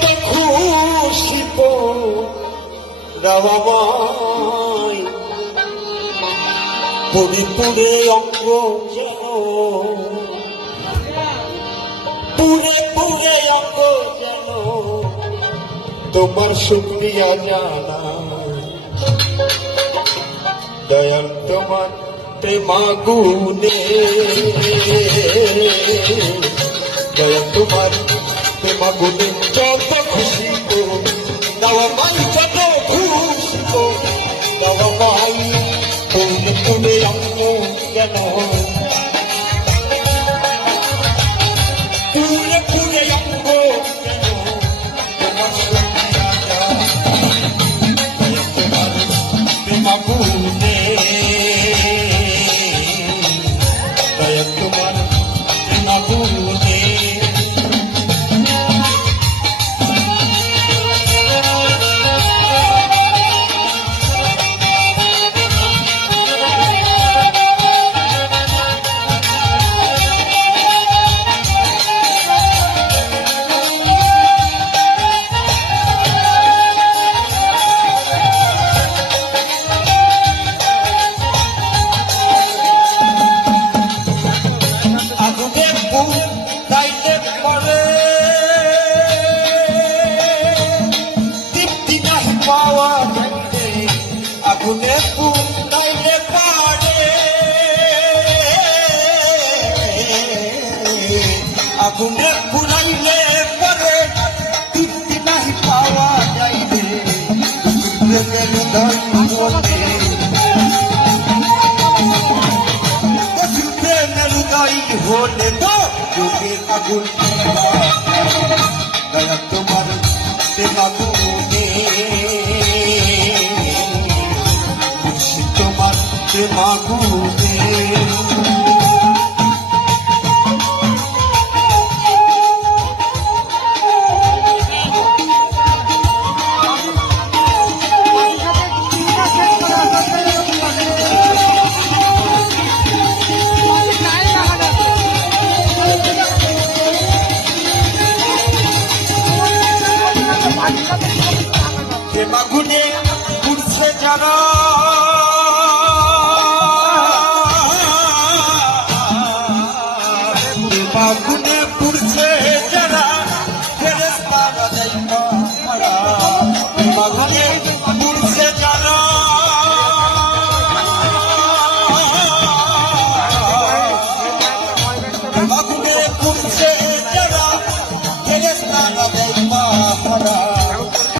যত খুশি তো রাবাবাই পুরি পুরে অঙ্গ পুরে পুরে অঙ্গ যেন তোমার শুক্রিয়া জানা দয়াল তোমার প্রেমাগুনে দয়াল তোমার প্রেমাগুনে যত খুশি তো দাওয়া মাই আগুনে ফুলাইলে পরে তৃপ্তি নাহি পাওয়া যাইতে প্রেমের ধর্ম বলে প্রেমের উদয় হলে তো যুগের আগুন দয়া তোমার তোমার যে মাগুনে উঠছে যারা। মাগুনে পুড়ছে যারা ফেরেস পারা যাই মাগুনে পুড়ছে যারা। মাগুনে পুড়ছে যারা ফেরেস পারা